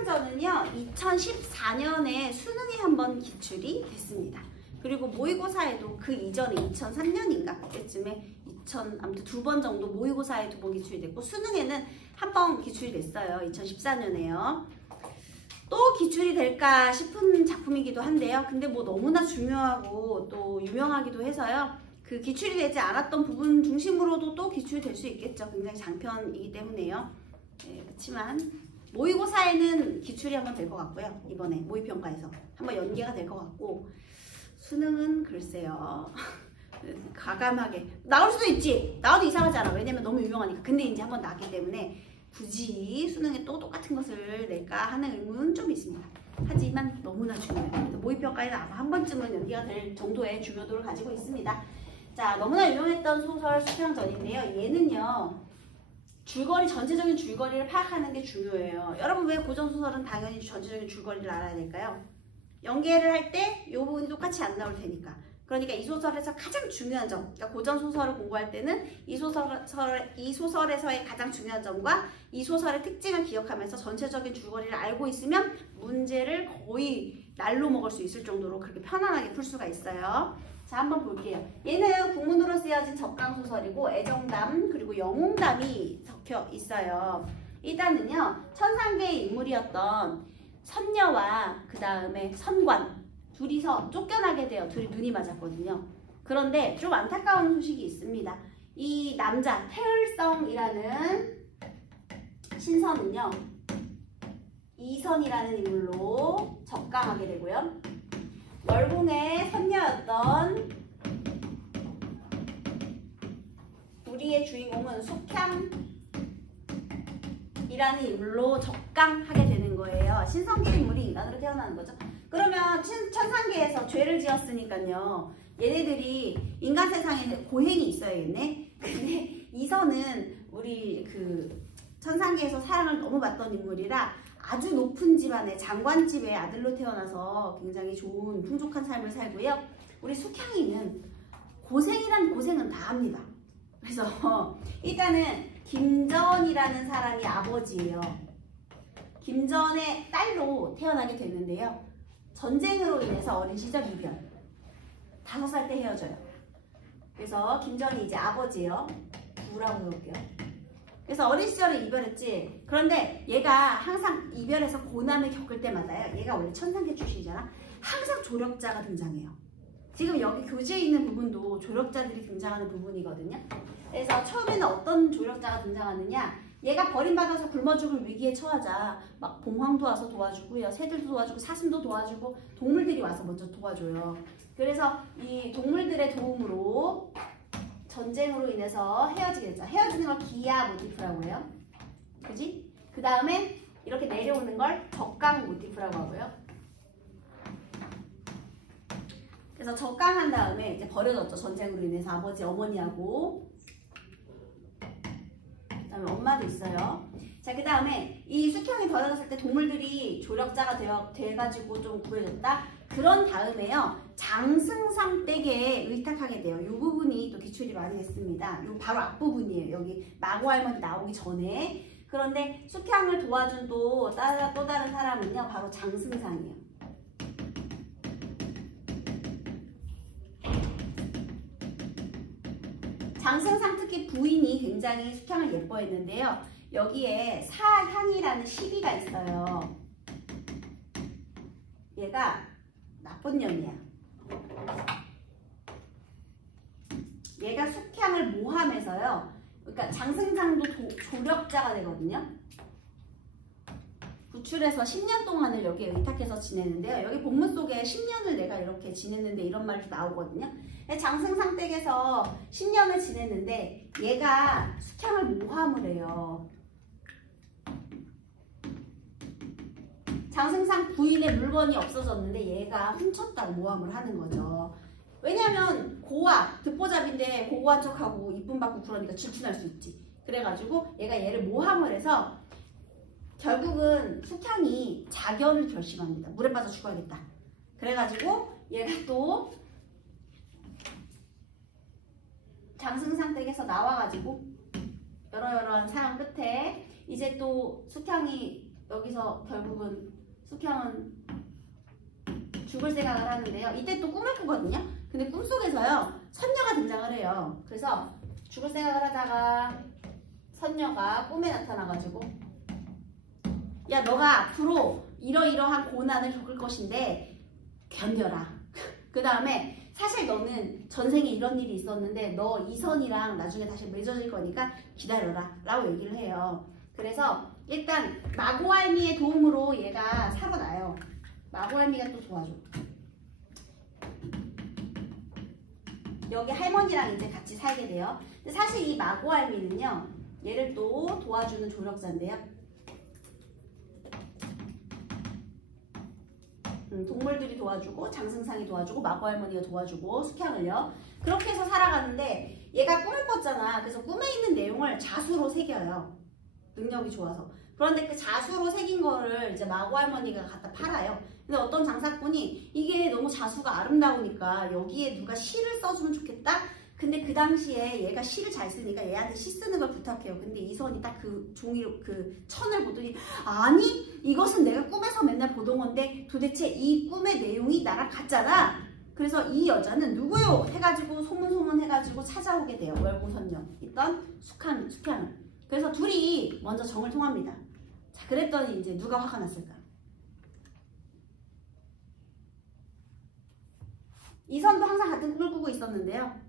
수평전은요 2014년에 수능에 한번 기출이 됐습니다. 그리고 모의고사에도 그 이전에 2003년인가 그때쯤에 아무튼 2번 정도 모의고사에 2번 기출이 됐고 수능에는 한 번 기출이 됐어요. 2014년에요. 또 기출이 될까 싶은 작품이기도 한데요. 근데 뭐 너무나 중요하고 또 유명하기도 해서요. 그 기출이 되지 않았던 부분 중심으로도 또 기출이 될 수 있겠죠. 굉장히 장편이기 때문에요. 네, 그렇지만 모의고사에는 기출이 한번 될 것 같고요. 이번에 모의평가에서 한번 연계가 될 것 같고 수능은 글쎄요. 과감하게 나올 수도 있지. 나와도 이상하지 않아. 왜냐면 너무 유명하니까. 근데 이제 한번 나왔기 때문에 굳이 수능에 또 똑같은 것을 낼까 하는 의문은 좀 있습니다. 하지만 너무나 중요해요. 모의평가에는 아마 한 번쯤은 연기가 될 정도의 중요도를 가지고 있습니다. 자, 너무나 유명했던 소설 수평전인데요. 얘는요. 줄거리, 전체적인 줄거리를 파악하는 게 중요해요. 여러분 왜 고전소설은 당연히 전체적인 줄거리를 알아야 될까요? 연계를 할 때 이 부분이 똑같이 안 나올 테니까. 그러니까 이 소설에서 가장 중요한 점, 그러니까 고전소설을 공부할 때는 이 소설에서의 가장 중요한 점과 이 소설의 특징을 기억하면서 전체적인 줄거리를 알고 있으면 문제를 거의 날로 먹을 수 있을 정도로 그렇게 편안하게 풀 수가 있어요. 자, 한번 볼게요. 얘는 국문으로 쓰여진 적강소설이고 애정담 그리고 영웅담이 적혀 있어요. 일단은요. 천상계의 인물이었던 선녀와 그 다음에 선관 둘이서 쫓겨나게 돼요. 둘이 눈이 맞았거든요. 그런데 좀 안타까운 소식이 있습니다. 이 남자 태을성이라는 신선은요. 이선이라는 인물로 적강하게 되고요. 월궁의 선녀였던 우리의 주인공은 숙향이라는 인물로 적강하게 되는 거예요. 신성계 인물이 인간으로 태어나는 거죠. 그러면 천상계에서 죄를 지었으니까요. 얘네들이 인간 세상에 고행이 있어야겠네. 근데 이선은 우리 그 천상계에서 사랑을 너무 받던 인물이라 아주 높은 집안의 장관집의 아들로 태어나서 굉장히 좋은 풍족한 삶을 살고요. 우리 숙향이는 고생이란 고생은 다 합니다. 그래서 일단은 김전이라는 사람이 아버지예요. 김전의 딸로 태어나게 됐는데요. 전쟁으로 인해서 어린 시절 이별. 5살 때 헤어져요. 그래서 김전이 이제 아버지예요. 부라고 해볼게요. 그래서 어린 시절에 이별했지. 그런데 얘가 항상 이별해서 고난을 겪을 때마다요. 얘가 원래 천상계 출신이잖아. 항상 조력자가 등장해요. 지금 여기 교재에 있는 부분도 조력자들이 등장하는 부분이거든요. 그래서 처음에는 어떤 조력자가 등장하느냐. 얘가 버림받아서 굶어 죽을 위기에 처하자 막 봉황도 와서 도와주고요. 새들도 도와주고 사슴도 도와주고 동물들이 와서 먼저 도와줘요. 그래서 이 동물들의 도움으로 전쟁으로 인해서 헤어지게 되죠. 헤어지는 걸 기야 모티프라고 해요. 그지? 그 다음에 이렇게 내려오는 걸 적강 모티프라고 하고요. 그래서 적강한 다음에 이제 버려졌죠. 전쟁으로 인해서 아버지, 어머니하고. 그 다음에 엄마도 있어요. 자, 그 다음에 이 숙형이 버려졌을 때 동물들이 조력자가 돼가지고 좀 구해졌다. 그런 다음에요. 장승상 댁에 의탁하게 돼요. 이 부분이 또 기출이 많이 됐습니다. 이 바로 앞부분이에요. 여기 마고 할머니 나오기 전에. 그런데 숙향을 도와준 또 다른 사람은요. 바로 장승상이에요. 장승상 특히 부인이 굉장히 숙향을 예뻐했는데요. 여기에 사향이라는 시비가 있어요. 얘가 나쁜 년이야. 얘가 숙향을 모함해서요. 그러니까 장승상도 조력자가 되거든요. 구출해서 10년 동안을 여기에 의탁해서 지내는데요. 여기 본문 속에 10년을 내가 이렇게 지냈는데 이런 말도 나오거든요. 장승상 댁에서 10년을 지냈는데 얘가 숙향을 모함을 해요. 장승상 부인의 물건이 없어졌는데 얘가 훔쳤다고 모함을 하는 거죠. 왜냐면 고아, 듣보잡인데 고고한 척하고 이쁨 받고 그러니까 질투날 수 있지. 그래가지고 얘가 얘를 모함을 해서 결국은 숙향이 자결을 결심합니다. 물에 빠져 죽어야겠다. 그래가지고 얘가 또 장승상 댁에서 나와가지고 여러여러한 사연 끝에 이제 또 숙향이 여기서 결국은 숙형은 죽을 생각을 하는데요. 이때 또 꿈을 꾸거든요. 근데 꿈속에서요 선녀가 등장을 해요. 그래서 죽을 생각을 하다가 선녀가 꿈에 나타나가지고 야 너가 앞으로 이러이러한 고난을 겪을 것인데 견뎌라. 그 다음에 사실 너는 전생에 이런 일이 있었는데 너 이선이랑 나중에 다시 맺어질 거니까 기다려라 라고 얘기를 해요. 그래서 일단 마고알미의 도움으로 얘가 살아나요. 마고알미가 또 도와줘. 여기 할머니랑 이제 같이 살게 돼요. 근데 사실 이 마고알미는요 얘를 또 도와주는 조력자인데요. 동물들이 도와주고 장승상이 도와주고 마고할머니가 도와주고 숙향을요. 그렇게 해서 살아가는데 얘가 꿈을 꿨잖아. 그래서 꿈에 있는 내용을 자수로 새겨요. 능력이 좋아서. 그런데 그 자수로 새긴 거를 이제 마고할머니가 갖다 팔아요. 근데 어떤 장사꾼이 이게 너무 자수가 아름다우니까 여기에 누가 시를 써주면 좋겠다. 근데 그 당시에 얘가 시를 잘 쓰니까 얘한테 시 쓰는 걸 부탁해요. 근데 이선이 딱 그 종이로 그 천을 보더니 아니 이것은 내가 꿈에서 맨날 보던 건데 도대체 이 꿈의 내용이 나랑 같잖아. 그래서 이 여자는 누구요? 해가지고 소문 해가지고 찾아오게 돼요. 월공선녀 있던 숙향을. 그래서 둘이 먼저 정을 통합니다. 자 그랬더니 이제 누가 화가 났을까? 이선도 항상 같은 꿈을 꾸고 있었는데요.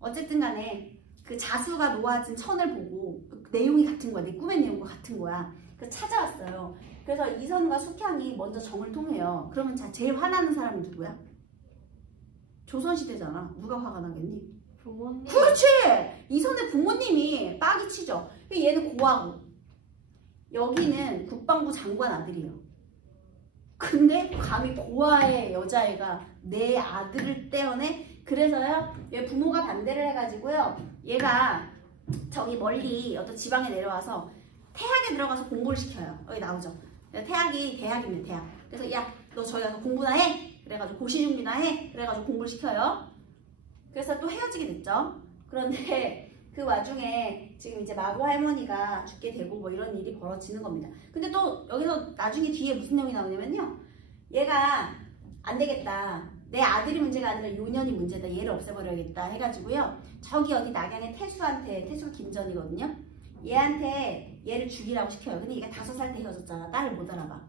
어쨌든 간에 그 자수가 놓아진 천을 보고 그 내용이 같은 거야. 내 꿈의 내용과 같은 거야. 그래서 찾아왔어요. 그래서 이선과 숙향이 먼저 정을 통해요. 그러면 자 제일 화나는 사람이 누구야? 조선시대잖아. 누가 화가 나겠니? 부모님. 그렇지! 이선의 부모님이 빡이 치죠. 얘는 고아고 여기는 국방부 장관 아들이에요. 근데 감히 고아의 여자애가 내 아들을 떼어내? 그래서요 얘 부모가 반대를 해가지고요 얘가 저기 멀리 어떤 지방에 내려와서 태학에 들어가서 공부를 시켜요. 여기 나오죠. 태학이 대학입니다. 대학. 그래서 야 너 저기 가서 공부나 해. 그래가지고 고시중기나 해. 그래가지고 공부를 시켜요. 그래서 또 헤어지게 됐죠. 그런데 그 와중에 지금 이제 마고 할머니가 죽게 되고 뭐 이런 일이 벌어지는 겁니다. 근데 또 여기서 나중에 뒤에 무슨 내용이 나오냐면요 얘가 안 되겠다. 내 아들이 문제가 아니라 요년이 문제다. 얘를 없애버려야겠다 해가지고요. 저기 어디 낙양의 태수한테, 태수가 김전이거든요. 얘한테 얘를 죽이라고 시켜요. 근데 얘가 5살 때 헤어졌잖아. 딸을 못 알아봐.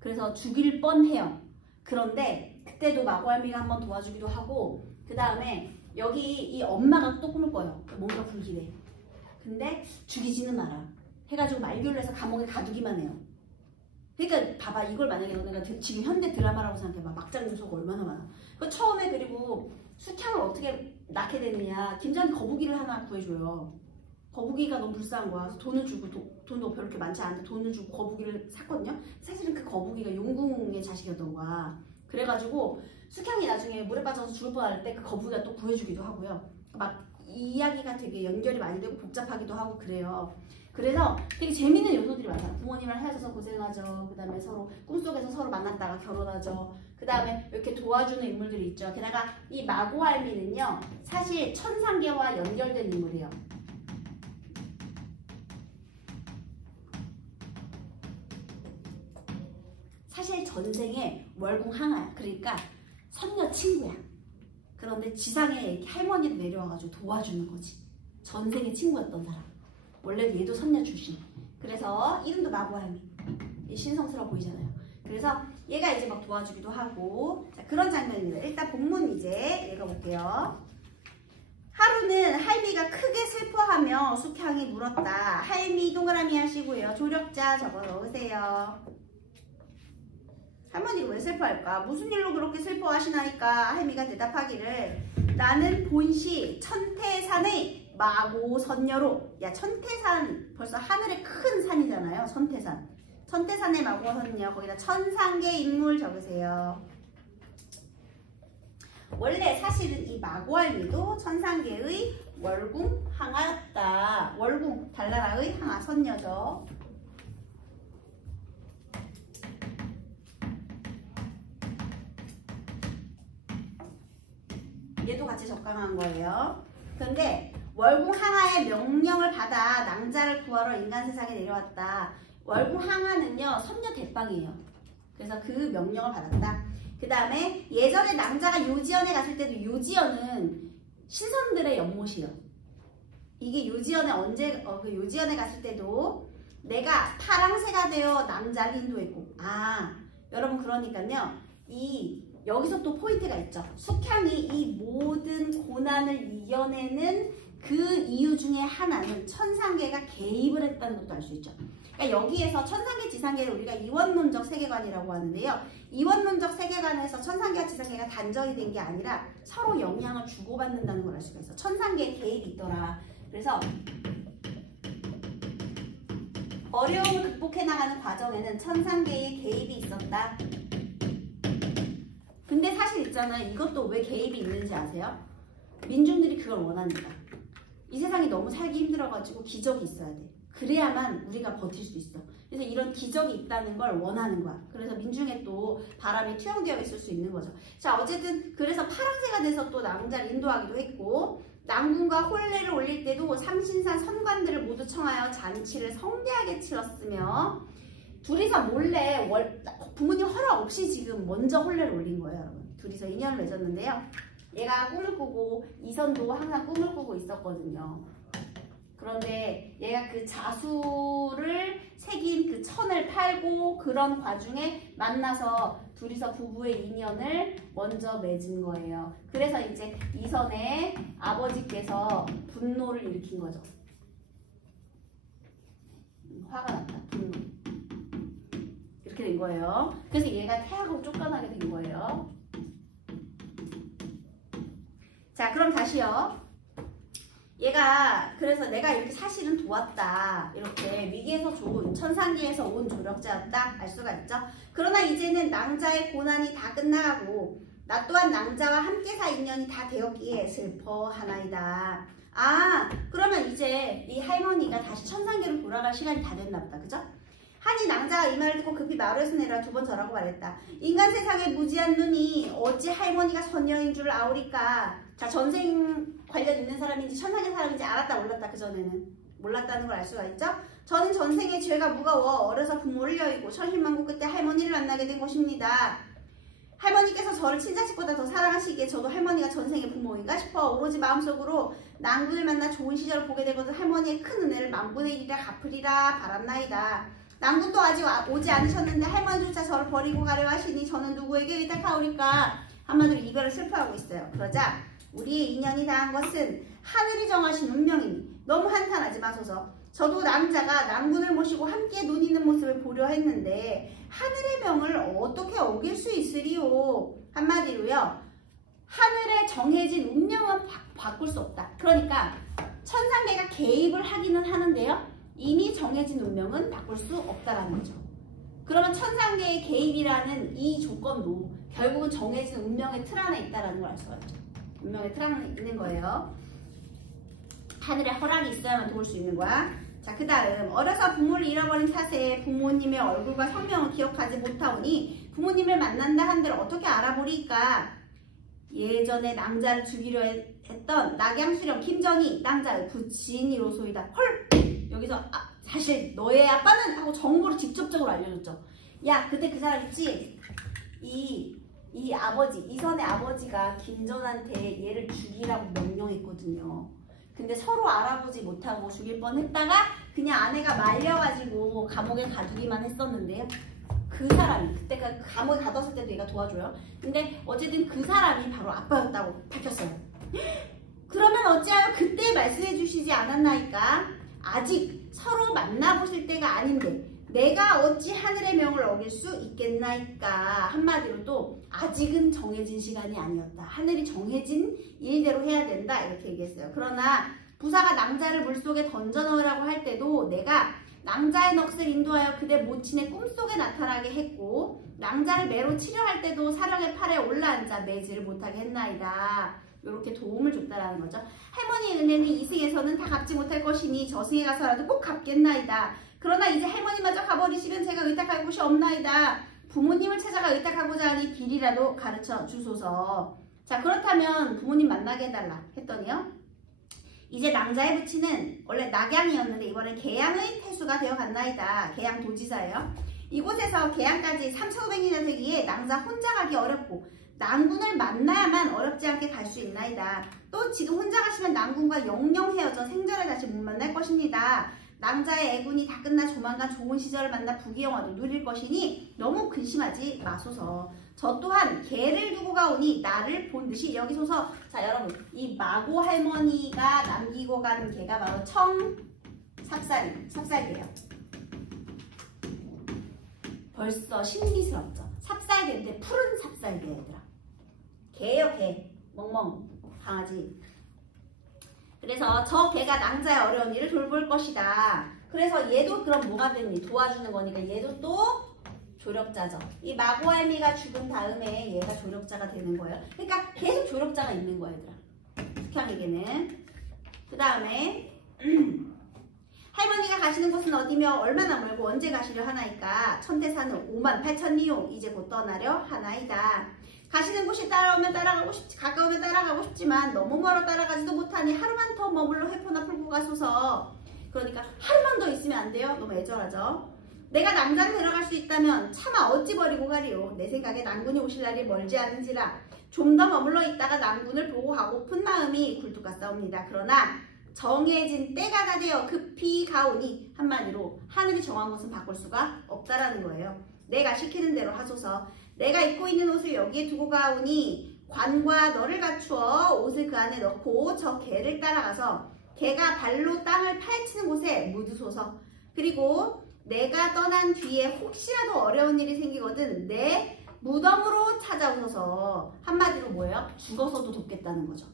그래서 죽일 뻔해요. 그런데 그때도 마고할미가 한번 도와주기도 하고 그 다음에 여기 이 엄마가 또 꿈을 꿔요. 뭔가 불길해. 근데 죽이지는 마라. 해가지고 말교를 해서 감옥에 가두기만 해요. 그러니까 봐봐 이걸 만약에 너네가 지금 현대 드라마라고 생각해봐. 막장 요소가 얼마나 많아. 그 처음에 그리고 숙향을 어떻게 낳게 됐느냐. 김전이 거북이를 하나 구해줘요. 거북이가 너무 불쌍한 거야. 그래서 돈을 주고 돈도 별로 이렇게 많지 않은데 돈을 주고 거북이를 샀거든요. 사실은 그 거북이가 용궁의 자식이었던 거야. 그래가지고 숙향이 나중에 물에 빠져서 죽을 뻔할 때 그 거북이가 또 구해주기도 하고요. 막 이야기가 되게 연결이 많이 되고 복잡하기도 하고 그래요. 그래서 되게 재밌는 요소들이 많아요. 부모님이랑 헤어져서 고생하죠. 그 다음에 서로 꿈속에서 서로 만났다가 결혼하죠. 그 다음에 이렇게 도와주는 인물들이 있죠. 게다가 이 마고할미는요. 사실 천상계와 연결된 인물이에요. 사실 전생에 월궁항아야. 그러니까 선녀 친구야. 그런데 지상에 할머니도 내려와가지고 도와주는 거지. 전생의 친구였던 사람. 원래도 얘도 선녀 출신. 그래서 이름도 마고할미. 신성스러워 보이잖아요. 그래서 얘가 이제 막 도와주기도 하고 자, 그런 장면입니다. 일단 본문 이제 읽어볼게요. 하루는 할미가 크게 슬퍼하며 숙향이 물었다. 할미 동그라미 하시고요. 조력자 적어 넣으세요. 할머니가 왜 슬퍼할까? 무슨 일로 그렇게 슬퍼하시나니까 할미가 대답하기를 나는 본시 천태산의 마고선녀로. 야 천태산 벌써 하늘의 큰 산이잖아요. 천태산. 천태산의 마고선녀. 거기다 천상계 인물 적으세요. 원래 사실은 이 마고할미도 천상계의 월궁항아였다. 월궁 달나라의 항아 선녀죠. 얘도 같이 적강한 거예요. 그런데 월궁항아의 명령을 받아 낭자를 구하러 인간 세상에 내려왔다. 월구항하는요 선녀 대빵이에요. 그래서 그 명령을 받았다. 그 다음에 예전에 낭자가 요지연에 갔을 때도 요지연은 신선들의 연못이에요. 이게 요지연에 그 요지연에 갔을 때도 내가 파랑새가 되어 낭자를 인도했고, 여러분 그러니까요 여기서 또 포인트가 있죠. 숙향이 이 모든 고난을 이겨내는 그 이유 중에 하나는 천상계가 개입을 했다는 것도 알 수 있죠. 그러니까 여기에서 천상계, 지상계를 우리가 이원론적 세계관이라고 하는데요. 이원론적 세계관에서 천상계와 지상계가 단절이 된 게 아니라 서로 영향을 주고받는다는 걸 알 수가 있어. 천상계에 개입이 있더라. 그래서 어려움을 극복해 나가는 과정에는 천상계의 개입이 있었다. 근데 사실 있잖아요. 이것도 왜 개입이 있는지 아세요? 민중들이 그걸 원합니다. 이 세상이 너무 살기 힘들어가지고 기적이 있어야 돼. 그래야만 우리가 버틸 수 있어. 그래서 이런 기적이 있다는 걸 원하는 거야. 그래서 민중에 또 바람이 투영되어 있을 수 있는 거죠. 자, 어쨌든 그래서 파랑새가 돼서 또 낭자를 인도하기도 했고, 낭군과 혼례를 올릴 때도 삼신산 선관들을 모두 청하여 잔치를 성대하게 치렀으며, 둘이서 몰래 부모님 허락 없이 지금 먼저 혼례를 올린 거예요, 여러분. 둘이서 인연을 맺었는데요. 얘가 꿈을 꾸고 이선도 항상 꿈을 꾸고 있었거든요. 그런데 얘가 그 자수를 새긴 그 천을 팔고 그런 과중에 만나서 둘이서 부부의 인연을 먼저 맺은 거예요. 그래서 이제 이선의 아버지께서 분노를 일으킨 거죠. 화가 났다. 분노. 이렇게 된 거예요. 그래서 얘가 태학으로 쫓겨나게 된 거예요. 자, 그럼 다시요. 얘가 그래서 내가 이렇게 사실은 도왔다. 이렇게 위기에서 좋은 천상계에서 온 조력자였다. 알 수가 있죠. 그러나 이제는 낭자의 고난이 다 끝나가고 나 또한 낭자와 함께 살 인연이 다 되었기에 슬퍼하나이다. 그러면 이제 이 할머니가 다시 천상계로 돌아갈 시간이 다 됐나 보다. 그죠? 하니 낭자가 이 말을 듣고 급히 마을에서 내려와 두 번 절하고 말했다. 인간 세상에 무지한 눈이 어찌 할머니가 선녀인 줄 아오리까. 자, 전생 관련 있는 사람인지 천상계 사람인지 알았다 몰랐다. 그전에는 몰랐다는 걸 알 수가 있죠. 저는 전생에 죄가 무거워 어려서 부모를 여의고 천신만고 끝에 할머니를 만나게 된 것입니다. 할머니께서 저를 친자식보다 더 사랑하시기에 저도 할머니가 전생의 부모인가 싶어 오로지 마음속으로 낭군을 만나 좋은 시절을 보게 되거든 할머니의 큰 은혜를 만분의 1이라 갚으리라 바랍나이다. 낭군도 아직 오지 않으셨는데 할머니조차 저를 버리고 가려 하시니 저는 누구에게 의탁하오리까. 한마디로 이별을 슬퍼하고 있어요. 그러자 우리의 인연이 다한 것은 하늘이 정하신 운명이니 너무 한탄하지 마소서. 저도 남자가 낭군을 모시고 함께 눈 있는 모습을 보려 했는데 하늘의 명을 어떻게 어길 수 있으리요. 한마디로요. 하늘에 정해진 운명은 바꿀 수 없다. 그러니까 천상계가 개입을 하기는 하는데요. 이미 정해진 운명은 바꿀 수 없다라는 거죠. 그러면 천상계의 개입이라는 이 조건도 결국은 정해진 운명의 틀 안에 있다는 걸 알 수가 있죠. 운명의 틀 안에 있는 거예요. 하늘의 허락이 있어야만 도울 수 있는 거야. 자, 그 다음 어려서 부모를 잃어버린 탓에 부모님의 얼굴과 성명을 기억하지 못하오니 부모님을 만난다 한들 어떻게 알아보리까. 예전에 낭자를 죽이려 했던 낙양수령 김정희 낭자의 부친이로소이다. 헐! 여기서 사실 너의 아빠는 하고 정보를 직접적으로 알려줬죠. 야, 그때 그 사람 있지? 이 아버지, 이선의 아버지가 김전한테 얘를 죽이라고 명령했거든요. 근데 서로 알아보지 못하고 죽일 뻔했다가 그냥 아내가 말려가지고 감옥에 가두기만 했었는데요. 그 사람이 그때 감옥에 가뒀을 때도 얘가 도와줘요. 근데 어쨌든 그 사람이 바로 아빠였다고 밝혔어요. 그러면 어찌하여 그때 말씀해 주시지 않았나이까? 아직 서로 만나보실 때가 아닌데 내가 어찌 하늘의 명을 어길 수 있겠나이까. 한마디로 또 아직은 정해진 시간이 아니었다. 하늘이 정해진 일대로 해야 된다. 이렇게 얘기했어요. 그러나 부사가 낭자를 물속에 던져넣으라고 할 때도 내가 낭자의 넋을 인도하여 그대 모친의 꿈속에 나타나게 했고 낭자를 매로 치료할 때도 사령의 팔에 올라앉아 매지를 못하게 했나이다. 이렇게 도움을 줬다라는 거죠. 할머니의 은혜는 이승에서는 다 갚지 못할 것이니 저승에 가서라도 꼭 갚겠나이다. 그러나 이제 할머니마저 가버리시면 제가 의탁할 곳이 없나이다. 부모님을 찾아가 의탁하고자 하니 길이라도 가르쳐 주소서. 자, 그렇다면 부모님 만나게 해달라 했더니요. 이제 낭자의 부치는 원래 낙양이었는데 이번에 계양의 태수가 되어 갔나이다. 계양 도지사예요. 이곳에서 계양까지 3,500리나 되기에 낭자 혼자 가기 어렵고 낭군을 만나야만 어렵지 않게 갈 수 있나이다. 또 지금 혼자 가시면 낭군과 영영 헤어져 생전에 다시 못 만날 것입니다. 낭자의 애군이 다 끝나 조만간 좋은 시절을 만나 부귀영화도 누릴 것이니 너무 근심하지 마소서. 저 또한 개를 두고 가오니 나를 본 듯이 여기소서. 자 여러분, 이 마고 할머니가 남기고 간 개가 바로 삽살개예요. 벌써 신비스럽죠. 삽살개인데 푸른 삽살개 얘들아. 개요 개. 멍멍 강아지. 그래서 저 개가 낭자의 어려운 일을 돌볼 것이다. 그래서 얘도 그럼 뭐가 됐니? 도와주는 거니까 얘도 또 조력자죠. 이 마고할미가 죽은 다음에 얘가 조력자가 되는 거예요. 그러니까 계속 조력자가 있는 거예요, 얘들아. 북향에게는. 그 다음에 할머니가 가시는 곳은 어디며 얼마나 멀고 언제 가시려 하나이까? 천대산은 58,000리요. 이제 곧 떠나려 하나이다. 가시는 곳이 가까우면 따라가고 싶지만 너무 멀어 따라가지도 못하니 하루만 더 머물러 회포나 풀고 가소서. 그러니까 하루만 더 있으면 안 돼요? 너무 애절하죠. 내가 낭자를 데려갈 수 있다면 차마 어찌 버리고 가리오. 내 생각에 낭군이 오실 날이 멀지 않은지라 좀 더 머물러 있다가 낭군을 보고 가고픈 마음이 굴뚝같사옵니다. 그러나 정해진 때가 다 되어 급히 가오니 한마디로 하늘이 정한 것은 바꿀 수가 없다라는 거예요. 내가 시키는 대로 하소서. 내가 입고 있는 옷을 여기에 두고 가오니 관과 너를 갖추어 옷을 그 안에 넣고 저 개를 따라가서 개가 발로 땅을 파헤치는 곳에 묻으소서. 그리고 내가 떠난 뒤에 혹시라도 어려운 일이 생기거든 내 무덤으로 찾아오소서. 한마디로 뭐예요? 죽어서도 돕겠다는 거죠.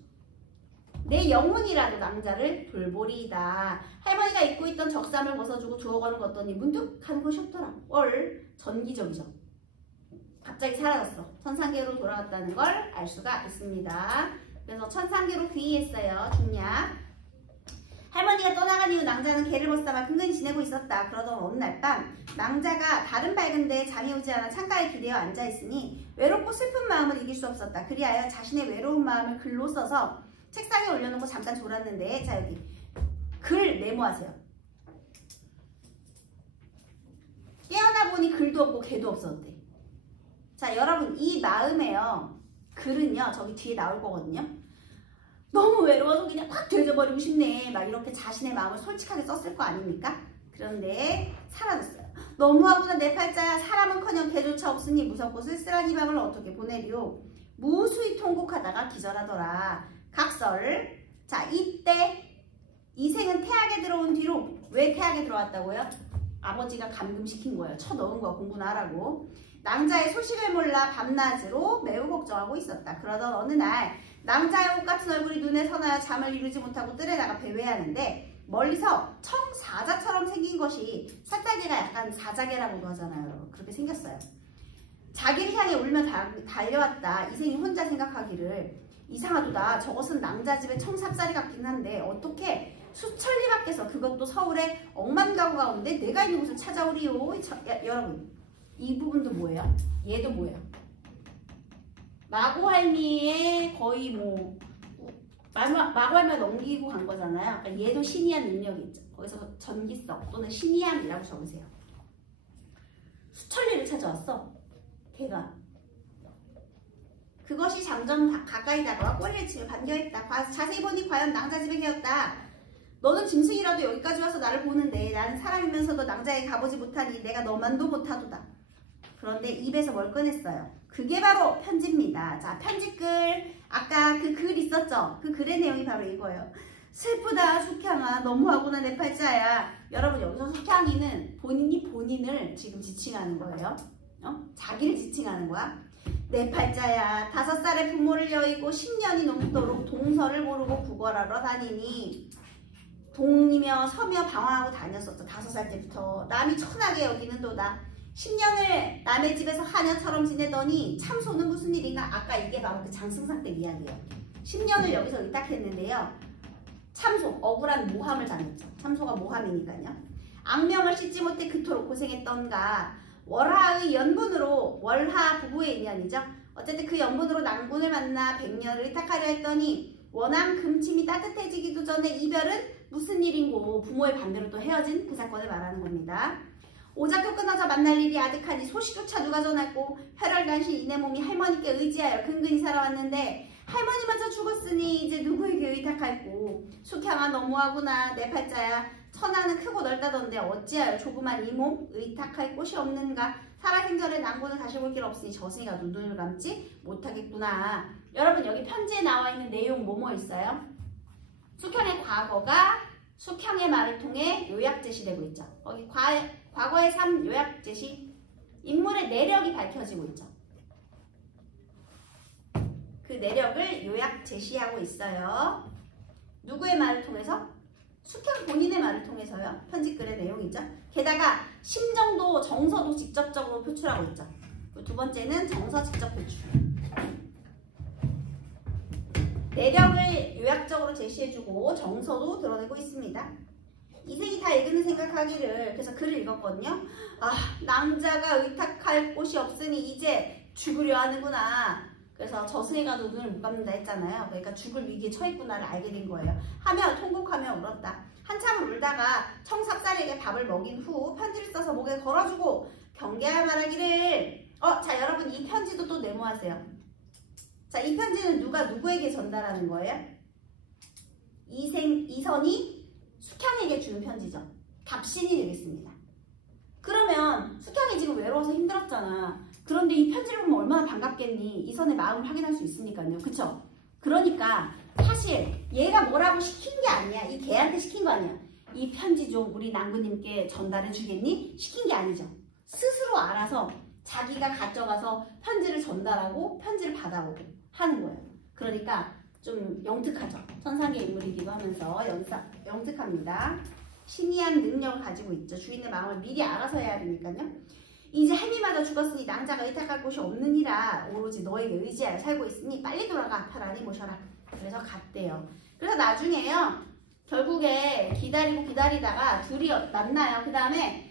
내 영혼이라도 낭자를 돌보리이다. 할머니가 입고 있던 적삼을 벗어주고 두어가는 것 같더니 문득 가는 것이 없더라. 전기적이죠. 갑자기 사라졌어. 천상계로 돌아갔다는 걸 알 수가 있습니다. 그래서 천상계로 귀의했어요. 중략. 할머니가 떠나간 이후 낭자는 개를 못 삼아 근근히 지내고 있었다. 그러던 어느 날 밤 낭자가 다른 밝은데 잠이 오지 않아 창가에 기대어 앉아있으니 외롭고 슬픈 마음을 이길 수 없었다. 그리하여 자신의 외로운 마음을 글로 써서 책상에 올려놓고 잠깐 졸았는데, 자 여기 글 메모하세요. 깨어나 보니 글도 없고 개도 없었대. 자 여러분, 이 마음에요 글은요 저기 뒤에 나올 거거든요. 너무 외로워서 그냥 확 되져버리고 싶네 막 이렇게 자신의 마음을 솔직하게 썼을 거 아닙니까? 그런데 사라졌어요. 너무하구나 내 팔자야. 사람은커녕 개조차 없으니 무섭고 쓸쓸한 이 밤을 어떻게 보내리오. 무수히 통곡하다가 기절하더라. 각설. 자 이때 이생은 태학에 들어온 뒤로, 왜 태학에 들어왔다고요? 아버지가 감금시킨 거예요. 쳐넣은 거야. 공부나 하라고. 낭자의 소식을 몰라 밤낮으로 매우 걱정하고 있었다. 그러던 어느 날 낭자의 옷같은 얼굴이 눈에 선하여 잠을 이루지 못하고 뜰에 나가 배회하는데 멀리서 청사자처럼 생긴 것이, 삿자개가 약간 사자개라고도 하잖아요. 여러분. 그렇게 생겼어요. 자기를 향해 울며 달려왔다. 이생이 혼자 생각하기를 이상하도다. 저것은 낭자 집의 청삽살이 같긴 한데 어떻게 수천리 밖에서, 그것도 서울의 억만가구 가운데 내가 있는 곳을 찾아오리요. 여러분 이 부분도 뭐예요? 얘도 뭐예요? 마고할미의 거의 뭐 마고할미가 넘기고 간 거잖아요. 그러니까 얘도 신이한 능력이 있죠. 거기서 전기성 또는 신이함이라고 적으세요. 수천리를 찾아왔어. 걔가. 그것이 점점 가까이 다가와 꼬리를 치며 반겨했다. 자세히 보니 과연 낭자 집의 개였다. 너는 짐승이라도 여기까지 와서 나를 보는데 나는 사람이면서도 낭자에 가보지 못하니 내가 너만도 못하도다. 그런데 입에서 뭘 꺼냈어요. 그게 바로 편지입니다. 자, 편지글. 아까 그 글 있었죠? 그 글의 내용이 바로 이거예요. 슬프다 숙향아. 너무하구나 내 팔자야. 여러분 여기서 숙향이는 본인을 지금 지칭하는 거예요. 자기를 지칭하는 거야. 내 팔자야. 5살에 부모를 여의고 10년이 넘도록 동서를 모르고 구걸하러 다니니 동이며 서며 방황하고 다녔었죠. 5살 때부터. 남이 천하게 여기는도다. 10년을 남의 집에서 하녀처럼 지내더니 참소는 무슨 일인가? 아까 이게 바로 그 장승상 때 이야기예요. 10년을 여기서 의탁했는데요. 참소, 억울한 모함을 당했죠. 참소가 모함이니까요. 악명을 씻지 못해 그토록 고생했던가. 월하의 연분으로, 월하 부부의 인연이죠. 어쨌든 그 연분으로 낭군을 만나 백녀를 의탁하려 했더니 원함 금침이 따뜻해지기도 전에 이별은 무슨 일인고 부모의 반대로 또 헤어진 그 사건을 말하는 겁니다. 오작교 끊어져 만날 일이 아득하니 소식조차 누가 전했고 혈혈단신 이내 몸이 할머니께 의지하여 근근히 살아왔는데 할머니마저 죽었으니 이제 누구에게 의탁할꼬. 숙향아 너무하구나. 내 팔자야. 천하는 크고 넓다던데 어찌하여 조그만 이 몸 의탁할 곳이 없는가. 살아생전에 난고는 다시 볼 길 없으니 저승이가 눈을 감지 못하겠구나. 여러분 여기 편지에 나와 있는 내용 뭐뭐 있어요? 숙향의 과거가 숙향의 말을 통해 요약 제시되고 있죠. 거기 과거의 삶 요약 제시, 인물의 내력이 밝혀지고 있죠. 그 내력을 요약 제시하고 있어요. 누구의 말을 통해서? 숙향 본인의 말을 통해서요. 편지글의 내용이죠. 게다가 심정도 정서도 직접적으로 표출하고 있죠. 두 번째는 정서 직접 표출. 내력을 요약적으로 제시해주고 정서도 드러내고 있습니다. 이생이 다 읽는 생각하기를. 그래서 글을 읽었거든요. 아, 낭자가 의탁할 곳이 없으니 이제 죽으려 하는구나. 그래서 저승에 가도 눈을 못 감는다 했잖아요. 그러니까 죽을 위기에 처했구나를 알게 된 거예요. 하며 통곡하며 울었다. 한참을 울다가 청삽살에게 밥을 먹인 후 편지를 써서 목에 걸어주고 경계할 말하기를. 자, 여러분 이 편지도 또 메모하세요. 자, 이 편지는 누가 누구에게 전달하는 거예요? 이선이 숙향에게 주는 편지죠. 답신이 되겠습니다. 그러면 숙향이 지금 외로워서 힘들었잖아. 그런데 이 편지를 보면 얼마나 반갑겠니? 이선의 마음을 확인할 수 있으니까요. 그쵸? 그러니까 사실 얘가 뭐라고 시킨 게 아니야. 이 걔한테 시킨 거 아니야. 이 편지 좀 우리 낭구님께 전달해 주겠니? 시킨 게 아니죠. 스스로 알아서 자기가 가져가서 편지를 전달하고 편지를 받아오고 하는 거예요. 그러니까 좀 영특하죠. 천상의 인물이기도 하면서 영특합니다. 신이한 능력을 가지고 있죠. 주인의 마음을 미리 알아서 해야 되니까요. 이제 할미마저 죽었으니 낭자가 의탁할 곳이 없느니라. 오로지 너에게 의지하여 살고 있으니 빨리 돌아가 편안히 모셔라. 그래서 갔대요. 그래서 나중에요. 결국에 기다리다가 둘이 만나요. 그 다음에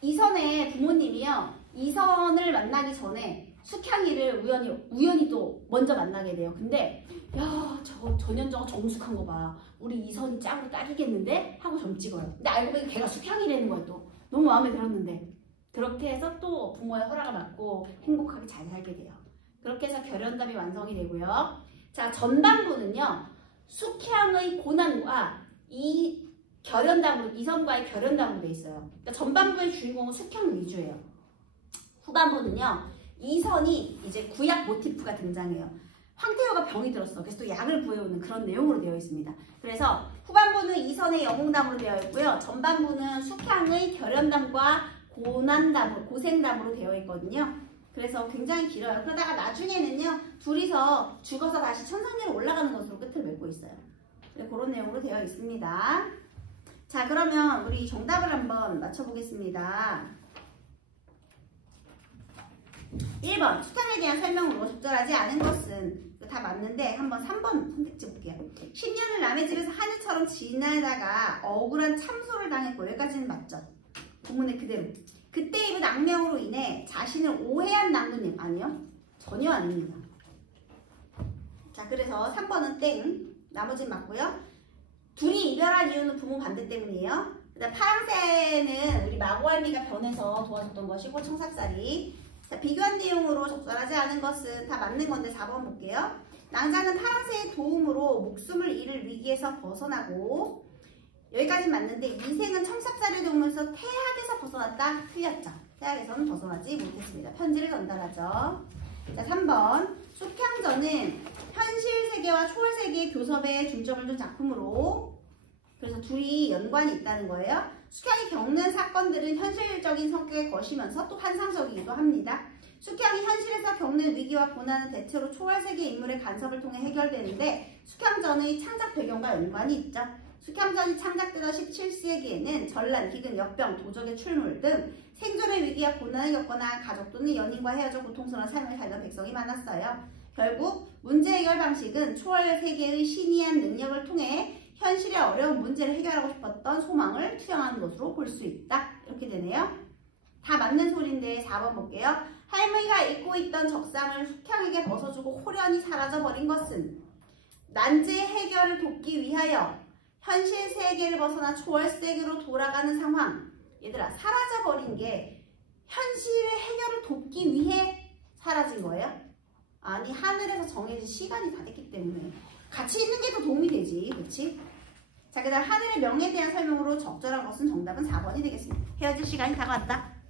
이선의 부모님이요. 이선을 만나기 전에 숙향이를 우연히 또 먼저 만나게 돼요. 근데 야, 저 전현정아 정숙한 거 봐. 우리 이선이 짱으로 딱이겠는데? 하고 점 찍어요. 근데 알고 보니까 걔가 숙향이라는 거야 또. 너무 마음에 들었는데. 그렇게 해서 또 부모의 허락을 받고 행복하게 잘 살게 돼요. 그렇게 해서 결연담이 완성이 되고요. 자, 전반부는요. 숙향의 고난과 이 결연담으로, 이선과의 결연담으로 돼 있어요. 그러니까 전반부의 주인공은 숙향 위주예요. 후반부는요. 이선이 이제 구약 모티프가 등장해요. 황태효가 병이 들었어. 그래서 또 약을 구해오는 그런 내용으로 되어 있습니다. 그래서 후반부는 이선의 영웅담으로 되어 있고요. 전반부는 숙향의 결연담과 고생담으로 되어 있거든요. 그래서 굉장히 길어요. 그러다가 나중에는요. 둘이서 죽어서 다시 천상계로 올라가는 것으로 끝을 맺고 있어요. 네, 그런 내용으로 되어 있습니다. 자, 그러면 우리 정답을 한번 맞춰보겠습니다. 1번 숙향에 대한 설명으로 적절하지 않은 것은 다 맞는데 한번 3번 선택지 볼게요. 10년을 남의 집에서 하늘처럼 지나다가 억울한 참소를 당했고 여기까지는 맞죠? 본문의 그대로. 그때 입은 악명으로 인해 자신을 오해한 낭구님. 아니요. 전혀 아닙니다. 자, 그래서 3번은 땡. 나머지는 맞고요. 둘이 이별한 이유는 부모 반대 때문이에요. 그다음 파랑새는 우리 마고할미가 변해서 도와줬던 것이고 청삽살이. 자, 비교한 내용으로 적절하지 않은 것은 다 맞는 건데 4번 볼게요. 낭자는 파랑새의 도움으로 목숨을 잃을 위기에서 벗어나고 여기까지 맞는데 이생은 청삽살을 도우면서 태학에서 벗어났다. 틀렸죠. 태학에서는 벗어나지 못했습니다. 편지를 전달하죠. 자, 3번 숙향전은 현실 세계와 초월 세계의 교섭에 중점을 둔 작품으로 그래서 둘이 연관이 있다는 거예요. 숙향이 겪는 사건들은 현실적인 성격의 것이면서 또 환상적이기도 합니다. 숙향이 현실에서 겪는 위기와 고난은 대체로 초월 세계 인물의 간섭을 통해 해결되는데 숙향전의 창작 배경과 연관이 있죠. 숙향전이 창작되던 17세기에는 전란, 기근, 역병, 도적의 출몰 등 생존의 위기와 고난을 겪거나 가족 또는 연인과 헤어져 고통스러운 삶을 살던 백성이 많았어요. 결국 문제 해결 방식은 초월 세계의 신이한 능력을 통해 현실의 어려운 문제를 해결하고 싶었던 소망을 투영하는 것으로 볼 수 있다. 이렇게 되네요. 다 맞는 소리인데 4번 볼게요. 할머니가 잊고 있던 적상을 숙향에게 벗어주고 홀연히 사라져버린 것은 난제의 해결을 돕기 위하여 현실 세계를 벗어나 초월 세계로 돌아가는 상황. 얘들아, 사라져버린 게 현실의 해결을 돕기 위해 사라진 거예요? 아니, 하늘에서 정해진 시간이 다 됐기 때문에 같이 있는 게 더 도움이 되지, 그렇지? 자, 그 다음 하늘의 명에 대한 설명으로 적절한 것은 정답은 4번이 되겠습니다. 헤어질 시간이 다가왔다.